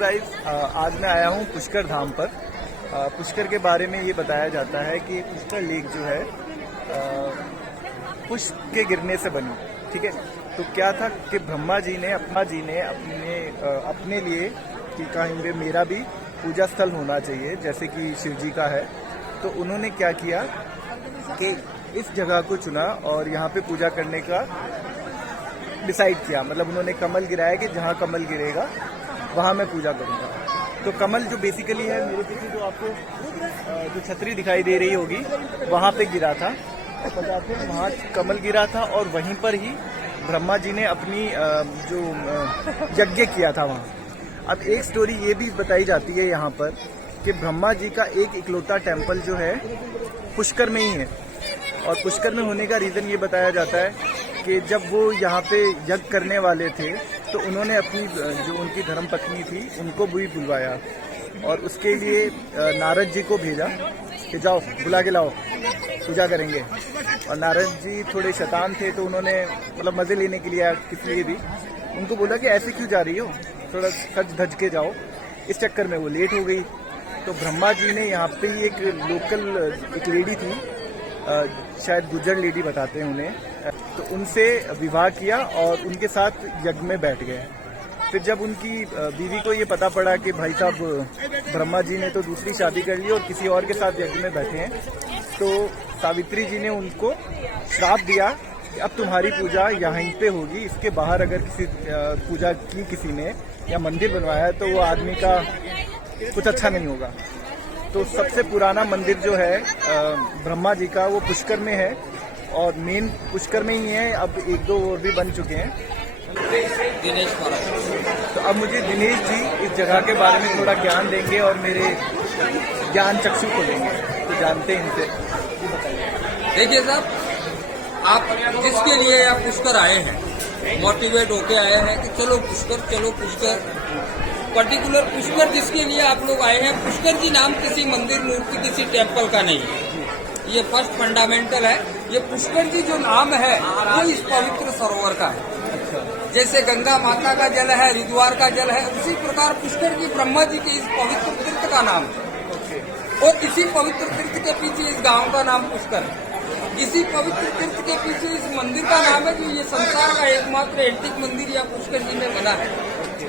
Guys, आज मैं आया हूँ पुष्कर धाम पर। पुष्कर के बारे में ये बताया जाता है कि पुष्कर लेक जो है पुष्प के गिरने से बनी। ठीक है, तो क्या था कि ब्रह्मा जी ने अपने लिए कि कहीं पे मेरा भी पूजा स्थल होना चाहिए जैसे कि शिव जी का है, तो उन्होंने क्या किया कि इस जगह को चुना और यहाँ पे पूजा करने का डिसाइड किया। मतलब उन्होंने कमल गिराया कि जहाँ कमल गिरेगा वहाँ मैं पूजा करूँगा। तो कमल जो बेसिकली है मेरे पीछे जो आपको जो छतरी दिखाई दे रही होगी वहाँ पे गिरा था, बताते हैं वहाँ कमल गिरा था और वहीं पर ही ब्रह्मा जी ने अपनी जो यज्ञ किया था वहाँ। अब एक स्टोरी ये भी बताई जाती है यहाँ पर कि ब्रह्मा जी का एक इकलौता टेम्पल जो है पुष्कर में ही है, और पुष्कर में होने का रीज़न ये बताया जाता है कि जब वो यहाँ पे यज्ञ करने वाले थे तो उन्होंने अपनी जो उनकी धर्मपत्नी थी उनको भी बुलवाया और उसके लिए नारद जी को भेजा कि जाओ बुला के लाओ पूजा करेंगे। और नारद जी थोड़े शैतान थे तो उन्होंने मतलब मज़े लेने के लिए किस लिए भी उनको बोला कि ऐसे क्यों जा रही हो, थोड़ा सज धज के जाओ। इस चक्कर में वो लेट हो गई। तो ब्रह्मा जी ने यहाँ पे ही एक लोकल एक लेडी थी, शायद गुज्जर लेडी बताते हैं उन्हें, तो उनसे विवाह किया और उनके साथ यज्ञ में बैठ गए। फिर जब उनकी बीवी को ये पता पड़ा कि भाई साहब ब्रह्मा जी ने तो दूसरी शादी कर ली और किसी और के साथ यज्ञ में बैठे हैं, तो सावित्री जी ने उनको श्राप दिया कि अब तुम्हारी पूजा यहीं पे होगी, इसके बाहर अगर किसी पूजा की किसी ने या मंदिर बनवाया तो वो आदमी का कुछ अच्छा नहीं होगा। तो सबसे पुराना मंदिर जो है ब्रह्मा जी का वो पुष्कर में है और मेन पुष्कर में ही है। अब एक दो और भी बन चुके हैं। दिनेश महाराज। तो अब मुझे दिनेश जी इस जगह के बारे में थोड़ा ज्ञान देंगे और मेरे ज्ञान चक्षु को देंगे, तो जानते हैं इनसे। देखिए साहब, आप जिसके लिए आप पुष्कर आए हैं, मोटिवेट होके आए हैं कि चलो पुष्कर, पर्टिकुलर पुष्कर जिसके लिए आप लोग आए हैं, पुष्कर जी नाम किसी मंदिर मूर्ति किसी टेम्पल का नहीं है। ये फर्स्ट फंडामेंटल है। ये पुष्कर जी जो नाम है वो इस पवित्र सरोवर का है। जैसे गंगा माता का जल है, हरिद्वार का जल है, उसी प्रकार पुष्कर जी ब्रह्मा जी के इस पवित्र तीर्थ का नाम है। और इसी पवित्र तीर्थ के पीछे इस गांव का नाम पुष्कर है। इसी पवित्र तीर्थ के पीछे इस मंदिर का नाम है जो ये संसार का एकमात्र एंटीक मंदिर या पुष्कर जी में बना है।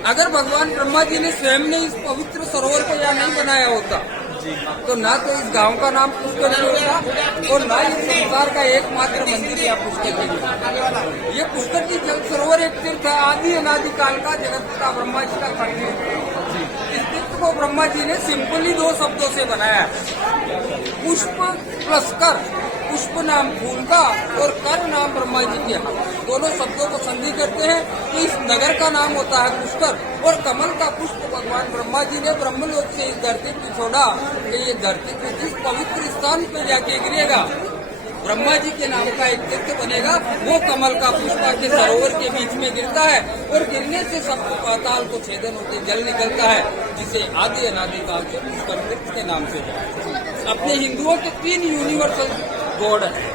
अगर भगवान ब्रह्मा जी ने स्वयं ने इस पवित्र सरोवर को यहाँ नहीं बनाया होता तो ना तो इस गांव का नाम पुष्कर जी होता और ना इस संसार का एकमात्र मंदिर या पुष्कर जी। ये पुष्कर जी जल सरोवर एक तीर्थ है, आदि अनादि काल का जगत पिता ब्रह्मा जी का खंड। इस तीर्थ को ब्रह्मा जी ने सिंपली दो शब्दों से बनाया है, पुष्प प्लस कर। पुष्प नाम फूल का और कर नाम ब्रह्मा जी के हाथ, दोनों शब्दों को संधि करते हैं तो इस नगर का नाम होता है पुष्कर। और कमल का पुष्प भगवान ब्रह्मा जी ने ब्रह्मलोक से इस धरती पर छोड़ा कि ये धरती पे जिस पवित्र स्थान पे जाके गिरेगा ब्रह्मा जी के नाम का एक तीर्थ बनेगा, वो कमल का पुष्प के सरोवर के बीच में गिरता है और गिरने से सब पाताल को छेदन होकर जल निकलता है, जिसे आदि अनादि काल से पुष्कर तीर्थ के नाम से अपने हिंदुओं के 3 यूनिवर्सल गॉड है,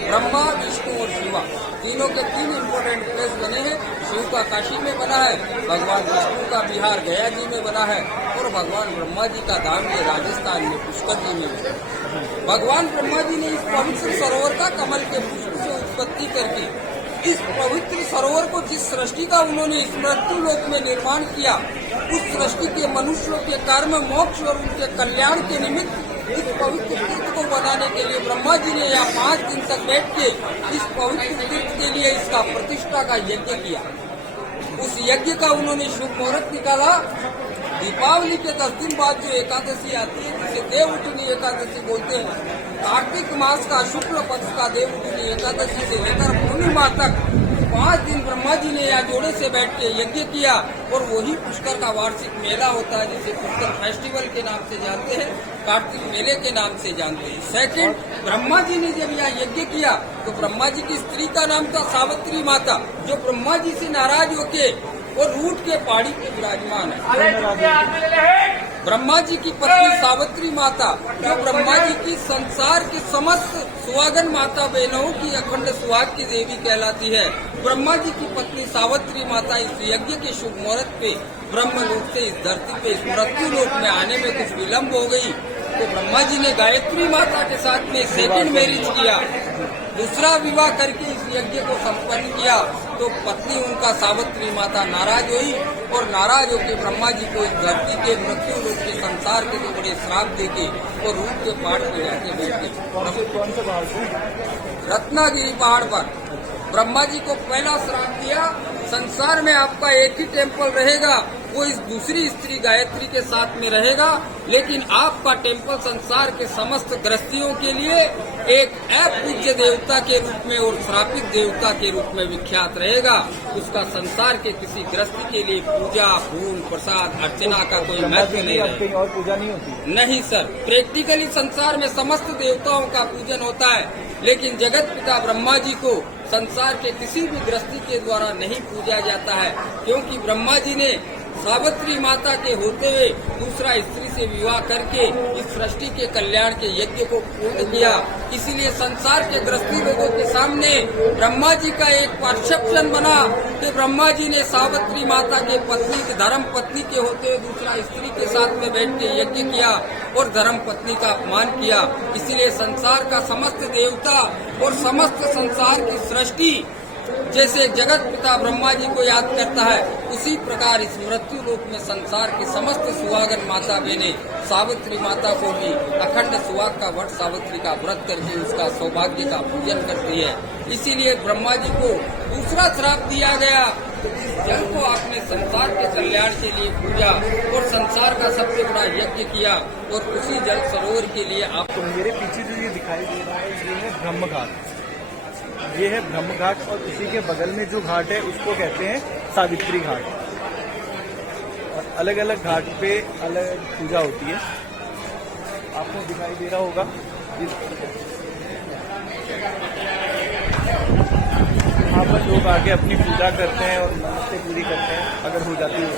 ब्रह्मा विष्णु और शिवा। तीनों के 3 इम्पोर्टेंट प्लेस बने हैं। शिव का काशी में बना है, भगवान विष्णु का बिहार गया जी में बना है और भगवान ब्रह्मा जी का धाम ये राजस्थान में पुष्कर जी में बना है। भगवान ब्रह्मा जी ने इस पवित्र सरोवर का कमल के पुष्प से उत्पत्ति करके इस पवित्र सरोवर को जिस सृष्टि का उन्होंने इस मृत्यु लोक में निर्माण किया, उस सृष्टि के मनुष्यों के कर्म मोक्ष और उनके कल्याण के निमित्त इस पवित्र तीर्थ को बनाने के लिए ब्रह्मा जी ने यहाँ 5 दिन तक बैठ के इस पवित्र तीर्थ के लिए इसका प्रतिष्ठा का यज्ञ किया। उस यज्ञ का उन्होंने शुभ मुहूर्त निकाला। दीपावली के 10 दिन बाद जो एकादशी आती है जिसे देव उठनी एकादशी बोलते हैं, कार्तिक मास का शुक्ल पक्ष का देव उठनी एकादशी से लेकर पूर्णिमा तक 5 दिन ब्रह्मा जी ने यहाँ जोड़े से बैठ के यज्ञ किया। और वही पुष्कर का वार्षिक मेला होता है जिसे पुष्कर फेस्टिवल के नाम से जानते हैं, कार्तिक मेले के नाम से जानते हैं। सेकंड, ब्रह्मा जी ने जब यहाँ यज्ञ किया तो ब्रह्मा जी की स्त्री का नाम था सावित्री माता, जो ब्रह्मा जी से नाराज होके और रूठ के पहाड़ी पे विराजमान है। ब्रह्मा जी की पत्नी सावित्री माता, जो ब्रह्मा जी की संसार के समस्त सुहागन माता बहनों की अखंड सुहाग की देवी कहलाती है। ब्रह्मा जी की पत्नी सावित्री माता इस यज्ञ के शुभ मुहूर्त पे ब्रह्म लोक से इस धरती पे इस मृत्यु लोक में आने में कुछ विलम्ब हो गई, तो ब्रह्मा जी ने गायत्री माता के साथ में सेकंड मैरिज किया, दूसरा विवाह करके इस यज्ञ को संपन्न किया। तो पत्नी उनका सावित्री माता नाराज हुई और नाराज होकर ब्रह्मा जी को इस धरती के मृत्यु लोक के संसार के जो बड़े श्राप देके और रूप के पहाड़ पे जाके बैठ गए। कौन से पहाड़ पे? रत्नागिरी पहाड़ पर ब्रह्मा जी को पहला श्राप दिया, संसार में आपका एक ही टेम्पल रहेगा, वो इस दूसरी स्त्री गायत्री के साथ में रहेगा, लेकिन आपका टेम्पल संसार के समस्त गृहस्थियों के लिए एक अपूज्य देवता के रूप में और श्रापित देवता के रूप में विख्यात रहेगा। उसका संसार के किसी गृहस्थी के लिए पूजा, फूल, प्रसाद, अर्चना का कोई महत्व नहीं है। कहीं और पूजा नहीं होती? नहीं सर, प्रैक्टिकली संसार में समस्त देवताओं का पूजन होता है, लेकिन जगत पिता ब्रह्मा जी को संसार के किसी भी गृहस्थी के द्वारा नहीं पूजा जाता है, क्योंकि ब्रह्मा जी ने सावित्री माता के होते हुए दूसरा स्त्री से विवाह करके इस सृष्टि के कल्याण के यज्ञ को पूर्ण किया। इसीलिए संसार के गृहस्थी लोगों के सामने ब्रह्मा जी का एक परसेप्शन बना कि ब्रह्मा जी ने सावित्री माता के पत्नी के धर्म पत्नी के होते हुए दूसरा स्त्री के साथ में बैठ के यज्ञ किया और धर्म पत्नी का अपमान किया। इसीलिए संसार का समस्त देवता और समस्त संसार की सृष्टि जैसे जगत पिता ब्रह्मा जी को याद करता है, उसी प्रकार इस मृत्यु लोक में संसार की समस्त सुहागन माता बहने सावित्री माता को भी अखंड सुहाग का वट सावित्री का व्रत करके उसका सौभाग्य का पूजन करती है। इसीलिए ब्रह्मा जी को दूसरा श्राप दिया गया, जल को आपने संसार के कल्याण के लिए पूजा और संसार का सबसे बड़ा यज्ञ किया और उसी जल सरोवर के लिए आप। तो मेरे पीछे जो ये दिखाई दे रहा है ये है ब्रह्म घाट। ये है ब्रह्म घाट और उसी के बगल में जो घाट है उसको कहते हैं सावित्री घाट। और अलग अलग घाट पे अलग पूजा होती है, आपको दिखाई दे रहा होगा। यहाँ पर लोग आके अपनी पूजा करते हैं और मन्नतें पूरी करते हैं अगर हो जाती है।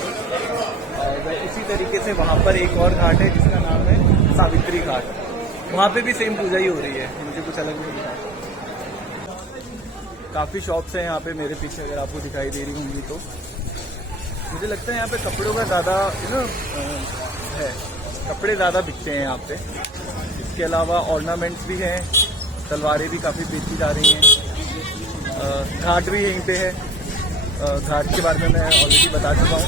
और इसी तरीके से वहाँ पर एक और घाट है जिसका नाम है सावित्री घाट, वहाँ पे भी सेम पूजा ही हो रही है, मुझे कुछ अलग नहीं दिखा। काफ़ी शॉप्स हैं यहाँ पे मेरे पीछे, अगर आपको दिखाई दे रही होंगी तो। मुझे लगता है यहाँ पे कपड़ों का ज़्यादा है, कपड़े ज़्यादा बिकते हैं यहाँ पे। इसके अलावा ऑर्नामेंट्स भी हैं, तलवारें भी काफ़ी बेची जा रही हैं। घाट भी यहीं पे है, घाट के बारे में मैं ऑलरेडी बता चुका हूँ,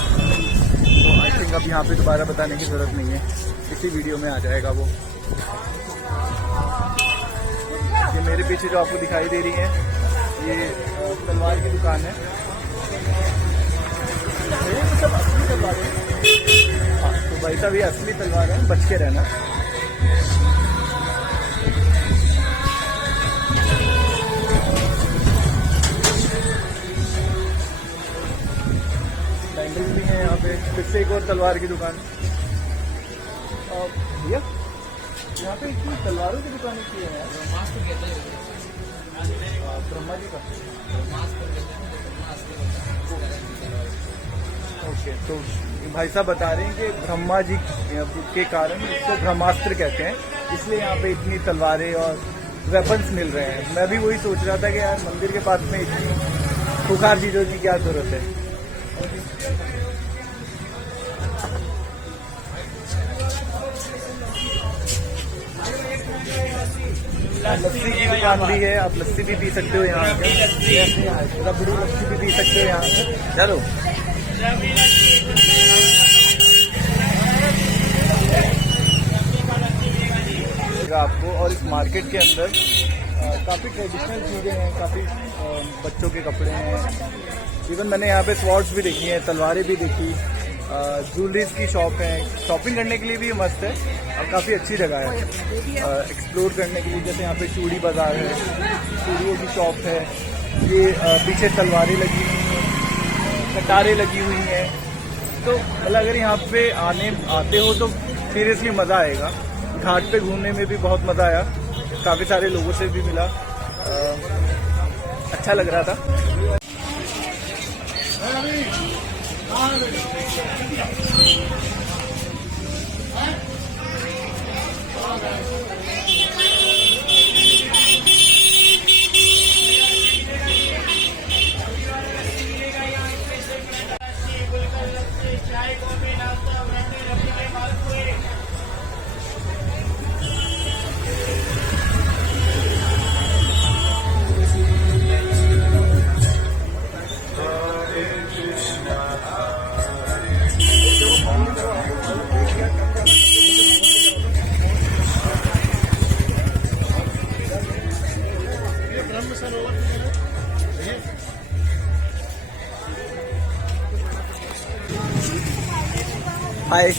तो आई थिंक अब यहाँ पे दोबारा बताने की ज़रूरत नहीं है, इसी वीडियो में आ जाएगा वो। ये मेरे पीछे जो आपको दिखाई दे रही है ये तलवार की दुकान है। ये तो सब असली तलवार है। हाँ, तो भाई साहब ये असली तलवार है, बच के रहना। बैंगल्स भी हैं यहाँ पे, फिर से एक और तलवार की दुकान। भैया यहाँ पे इतनी तलवारों की दुकान की है यार। ब्रह्मा जी का ओके, तो भाई साहब बता रहे हैं कि ब्रह्मा जी के कारण इसको ब्रह्मास्त्र कहते हैं, इसलिए यहाँ पे इतनी तलवारें और वेपन्स मिल रहे हैं। मैं भी वही सोच रहा था कि यार मंदिर के पास में इतनी खुखार चीजों की क्या जरूरत है। लस्सी की दुकान भी है, आप लस्सी भी पी सकते हो यहाँ पे, रबड़ी लस्सी भी पी सकते हो यहाँ पे। चलो आपको, और इस मार्केट के अंदर काफ़ी ट्रेडिशनल चीज़ें हैं, काफ़ी बच्चों के कपड़े हैं। इवन मैंने यहाँ पे स्वॉर्ड्स भी देखी हैं, तलवारें भी देखी, ज्वेलरीज की शॉप है, शॉपिंग करने के लिए भी मस्त है और काफ़ी अच्छी जगह है एक्सप्लोर करने के लिए। जैसे यहाँ पे चूड़ी बाजार है, चूड़ियों की शॉप है, ये पीछे तलवारें लगी हुई हैं, कटारें लगी हुई हैं। तो मतलब अगर यहाँ पे आते हो तो सीरियसली मज़ा आएगा। घाट पे घूमने में भी बहुत मज़ा आया, काफ़ी सारे लोगों से भी मिला, अच्छा लग रहा था। हाय